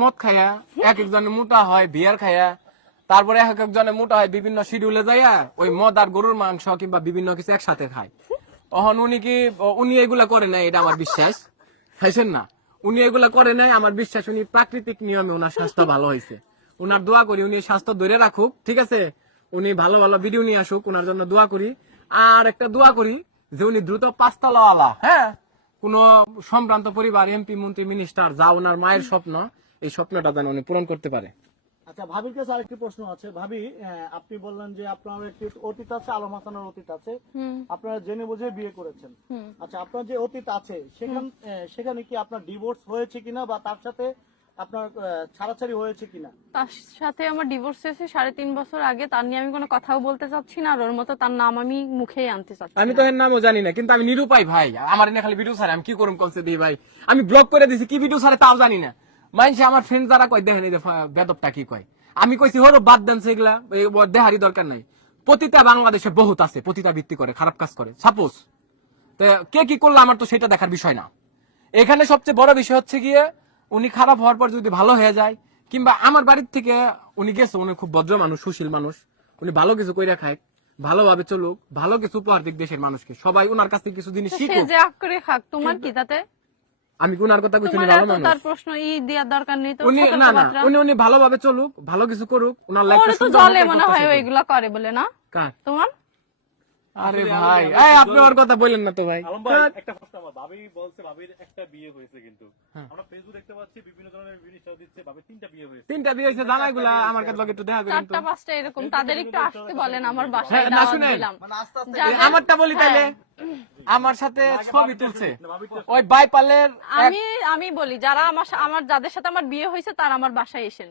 মদ খায়া এক একজনে মোটা হয়, বিয়ার খায়া, তারপরে এক একজনে মোটা হয়, বিভিন্ন শিডিউলে যাইয়া ওই মদ আর গরুর মাংস কিংবা বিভিন্ন কিছু একসাথে খায়। তখন উনি কি, উনি এগুলা করে নাই, এটা আমার বিশ্বাস। খাইছেন না? উনি এগুলা করে নাই, আমার বিশ্বাস, উনি প্রাকৃতিক নিয়মে ওনার স্বাস্থ্য ভালো হয়েছে ওনার দোয়া করি, উনি স্বাস্থ্য ধরে রাখুক, ঠিক আছে? উনি ভালো ভালো ভিডিও নিয়ে আসুক ওনার জন্য দোয়া করি। আর একটা দোয়া করি যে উনি দ্রুত পাঁচতলাওয়ালা হ্যাঁ? কোন সম্ভ্রান্ত পরিবার এমপি মন্ত্রী মিনিস্টার যা ওনার মায়ের স্বপ্ন এই স্বপ্নটা যেন উনি পূরণ করতে পারে। আচ্ছা ভাবির কাছে আরেকটি প্রশ্ন আছে। ভাবি আপনি বললেন যে আপনার একটি অতীত আছে আলম হাসানের অতীত আছে। আপনারা জেনে বুঝে বিয়ে করেছেন। আচ্ছা আপনার যে অতীত আছে সেখান সেখানে কি আপনার ডিভোর্স হয়েছে কিনা বা তার সাথে আপনার ছাড়াছাড়ি হয়েছে কিনা? তার সাথে আমার ডিভোর্স হয়েছে সাড়ে তিন বছর আগে। তার নিয়ে আমি কোনো কথাও বলতে চাচ্ছি না আর ওর মতো তার নাম আমি মুখেই আনতে চাচ্ছি আমি। তো এর নামও জানি না কিন্তু আমি নিরুপায় ভাই। আমার এনে খালি ভিডিও ছাড়ে আমি কি করুম কনসে দিই ভাই? আমি ব্লক করে দিছি কি ভিডিও ছাড়ে তাও জানি না। মানছে আমার ফ্রেন্ড যারা কয় দেখেন এই বেদবটা কি কয়? আমি কইছি হলো বাদ দেন সেগুলা দেহারি দরকার নাই। প্রতিটা বাংলাদেশে বহুত আছে প্রতিটা ভিত্তি করে খারাপ কাজ করে। সাপোজ কে কি করল আমার তো সেটা দেখার বিষয় না। এখানে সবচেয়ে বড় বিষয় হচ্ছে গিয়ে উনি খারাপ হওয়ার পর যদি ভালো হয়ে যায় কিংবা আমার বাড়ির থেকে উনি গেছে উনি খুব ভদ্র মানুষ সুশীল মানুষ উনি ভালো কিছু কইরা খায় ভালোভাবে চলুক ভালো কিছু উপহার দিক দেশের মানুষকে সবাই ওনার কাছ থেকে কিছু জিনিস শিখুক। তোমার কি তাতে? আমি কি ওনার কথা কইছি উনি ভালো মানুষ। তার প্রশ্ন ই দেওয়ার দরকার নেই তো উনি না না উনি উনি ভালোভাবে চলুক ভালো কিছু করুক ওনার ওরে লাইফটা তো জলে মনে হয় ওইগুলা করে বলে না? কার? তোমার? আরে ভাই এই আপনি ওর কথা বললেন না তো ভাই। আলম ভাই একটা প্রশ্ন আমার ভাবি বলছে ভাবির একটা বিয়ে হয়েছে কিন্তু। হ্যাঁ। আমরা ফেসবুক দেখতে পাচ্ছি বিভিন্ন ধরনের জিনিস দিচ্ছে ভাবির তিনটা বিয়ে হয়েছে। তিনটা বিয়ে হয়েছে জানাগুলা আমার কাছে লগে একটু দেখা করেন তো। চারটা পাঁচটা এরকম তাদের একটু আসতে বলেন আমার বাসায় হ্যাঁ, না, শুনেন। মানে? আমারটা বলি তাইলে। আমার সাথে ছবি তুলছে। ওই বাইপালের আমি আমি বলি যারা আমার আমার যাদের সাথে আমার বিয়ে হয়েছে তারা আমার বাসায় এসেন।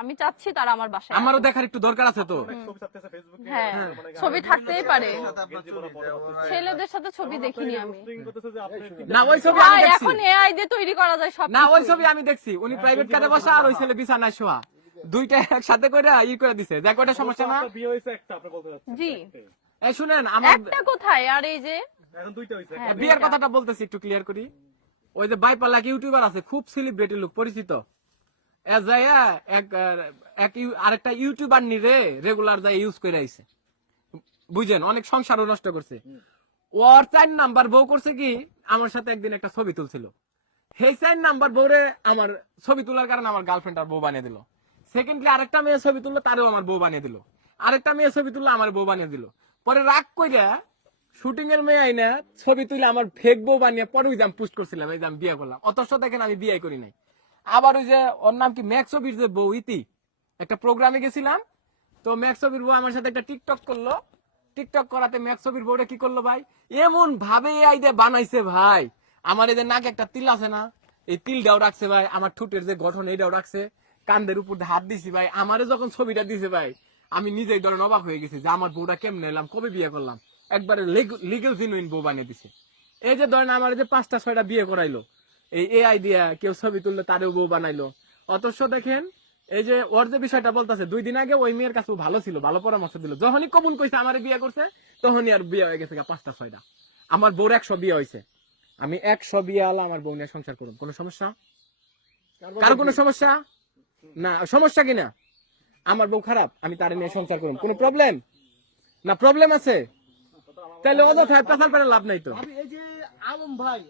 আমি চাচ্ছি তারা আমার বাসায় আমারও দেখার একটু দরকার আছে তো। ছবি ছাড়তেছে ফেসবুকে হ্যাঁ ছবি থাকতেই পারে। ছেলেদের সাথে ছবি দেখিনি আমি। না ওই ছবি আমি দেখছি। এখন এআই দিয়ে তৈরি করা যায় সব না ওই ছবি আমি দেখছি। উনি প্রাইভেট কারে বসা আর ওই ছেলে বিছানায় শোয়া। দুইটা একসাথে করে ই করে দিছে। দেখ ওটা সমস্যা না? বিয়ে হয়েছে একটা আপনি বলতে জি। এই শুনেন আমার একটা কোথায়? আর এই যে এখন দুইটা হয়েছে হ্যাঁ, বিয়ের কথাটা বলতেছি একটু ক্লিয়ার করি। ওই যে ইউটিউবার আছে খুব সেলিব্রিটি লোক পরিচিত। এ এক এক আরেকটা ইউটিউবার নি রে রেগুলার যাই ইউজ করে আইছে। বুঝেন অনেক সংসারও নষ্ট করছে। ওর চার নাম্বার বউ করছে কি আমার সাথে একদিন একটা ছবি তুলছিল। সেই চার নাম্বার বউরে আমার ছবি তোলার কারণে আমার গার্লফ্রেন্ড আর বউ বানিয়ে দিল। সেকেন্ডলি আরেকটা মেয়ে ছবি তুললো তারও আমার বউ বানিয়ে দিল। আরেকটা মেয়ে ছবি তুললো আমার বউ বানিয়ে দিল। পরে রাগ কইরা শুটিং এর মেয়ে আইনা ছবি তুলে আমার ফেক বউ বানিয়ে পরে ওই যে আমি পোস্ট করছিলাম, এই যে আমি বিয়ে করলাম। অথচ দেখেন আমি বিয়ে করি নাই। আবার ওই যে ওর নাম কি? ম্যাক্সবির যে বউ, ইতি। একটা প্রোগ্রামে গেছিলাম, তো ম্যাক্সবির বউ আমার সাথে একটা টিকটক করল। টিকটক করাতে ম্যাক্সবির বউটা কি করল ভাই? এমন ভাবে আইডে বানাইছে ভাই। আমার এই যে নাকে একটা তিল আছে না, এই তিলটাও রাখছে ভাই। আমার ঠুটের যে গঠন, এইটাও রাখছে। কান্দের উপর হাত দিছি ভাই। আমারে যখন ছবিটা দিছে ভাই আমি নিজেই ধরেন অবাক হয়ে গেছি যে আমার বউটা কেমনে এলাম কবে বিয়ে করলাম? একবারে লিগেল জিনুইন বউ বানিয়ে দিছে। এই যে ধরেন আমার যে পাঁচটা ছয়টা বিয়ে করাইলো এই এআই দিয়া কেউ ছবি তুললে তারেও বউ বানাইলো। অথচ দেখেন এই যে ওর যে বিষয়টা বলতেছে দুই দিন আগে ওই মেয়ের কাছে ভালো ছিল ভালো পরামর্শ দিল। যখনই কমন কইছে আমার বিয়ে করছে তখনই আর বিয়ে হয়ে গেছে পাঁচটা ছয়টা। আমার বউর একশো বিয়ে হয়েছে। আমি একশো বিয়ে আলা আমার বউ নিয়ে সংসার করুন কোনো সমস্যা? কারও কোনো সমস্যা? না সমস্যা কিনা আমার বউ খারাপ, আমি তার নিয়ে সংসার করুন কোনো প্রবলেম না প্রবলেম আছে? তাহলে অযথা লাভ নাই তো। এই যে আলম ভাই